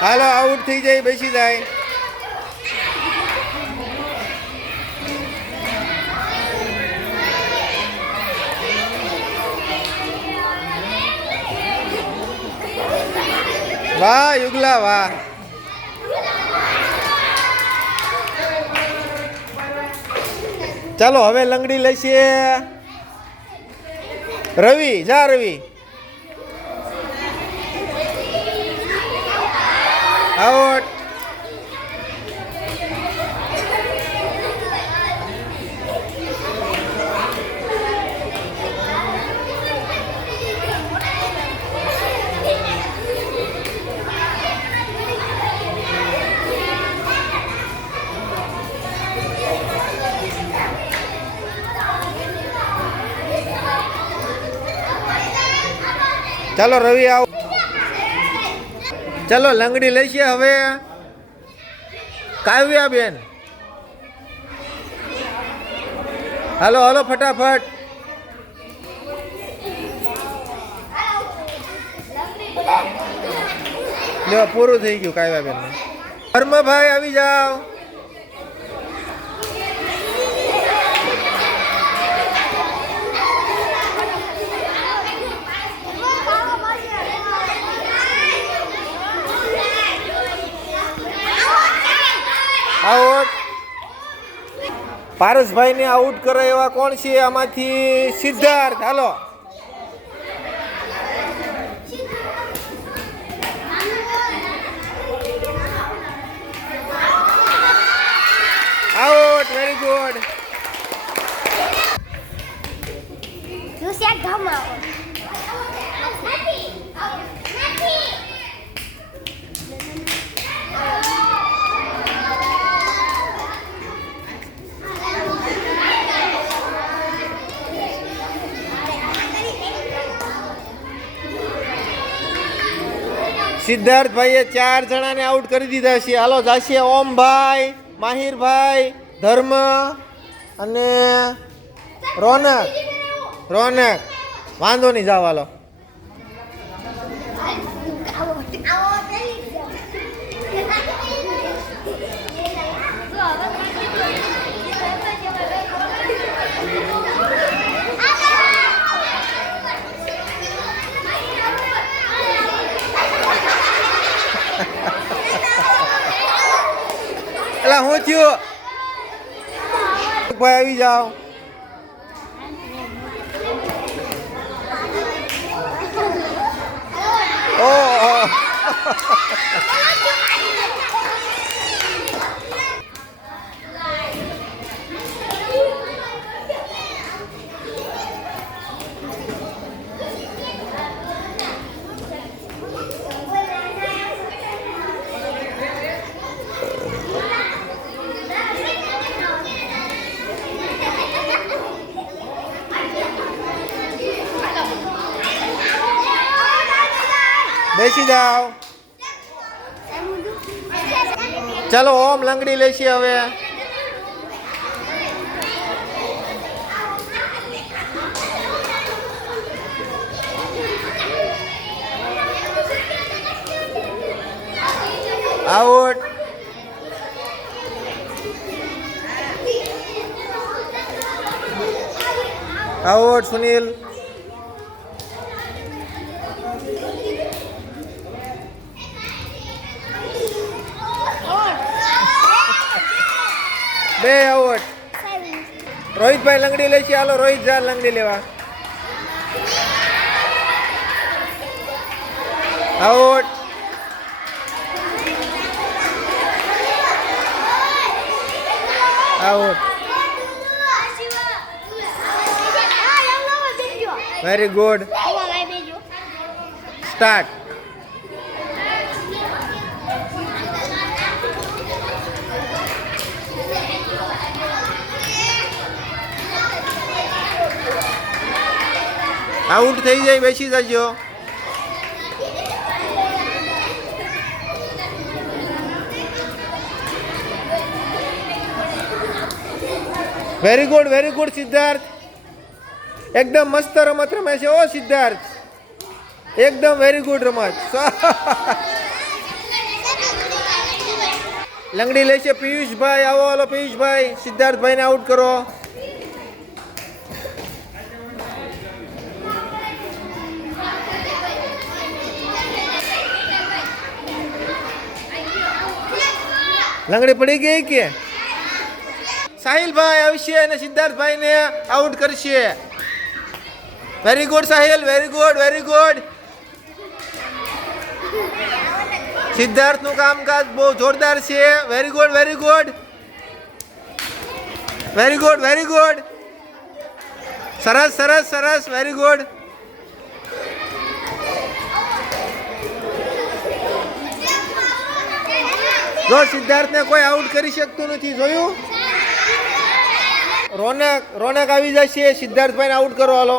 હાલો આઉટ થઈ જાય, બેસી જાય. વાહ યુગલા વાહ. ચાલો હવે લંગડી લેશે રવિ. જા રવિ, આઉટ. ચાલો રવિ આવ. ચાલો લંગડી લઈશે હવે કાવ્યા બેન. હાલો હાલો ફટાફટ. લો પૂરું થઈ ગયું કાવ્યા બેન. ધર્મભાઈ આવી જાઓ. આઉટ. પારસભાઈને આઉટ કરે એવા કોણ છે આમાંથી? સિદ્ધાર્થ. હાલો આઉટ. Very good. સિદ્ધાર્થભાઈએ 4 જણાને આઉટ કરી દીધા છે. હાલો જાશે ઓમભાઈ, માહિરભાઈ, ધર્મ અને રોનક. વાંધો નહીં, જાઓ હાલો. એલા હું થયું? ભાઈ આવી જાઓ. ઓહ બેસી જાઓ. ચાલો ઓમ લંગડી લેશી હવે. આઉટ. આઉટ સુનિલ. બે આઉટ. રોહિતભાઈ લંગડી લેશે. હાલો રોહિત જા લંગડી લેવા. Out. Out. Very good. Start. Out થઈ જાય, બેસી જજો. Very good Siddharth. એકદમ મસ્ત રમત રમે છે ઓ સિદ્ધાર્થ. એકદમ વેરી ગુડ રમત. લંગડી લેશે પિયુષભાઈ. આવો હાલો પિયુષભાઈ, સિદ્ધાર્થભાઈને આઉટ કરો. લંગડી પડી ગઈ કે સાહિલભાઈ આવશે અને સિદ્ધાર્થભાઈને આઉટ કરશે. Very good Sahil, very good, very good. સિદ્ધાર્થનું કામકાજ બહુ જોરદાર છે. Very good, very good, very good, very good. સરસ સરસ સરસ, વેરી ગુડ. જો સિદ્ધાર્થને કોઈ આઉટ કરી શકતું નથી, જોયું? રોનક આવી જશે. સિદ્ધાર્થભાઈને આઉટ કરો હાલો.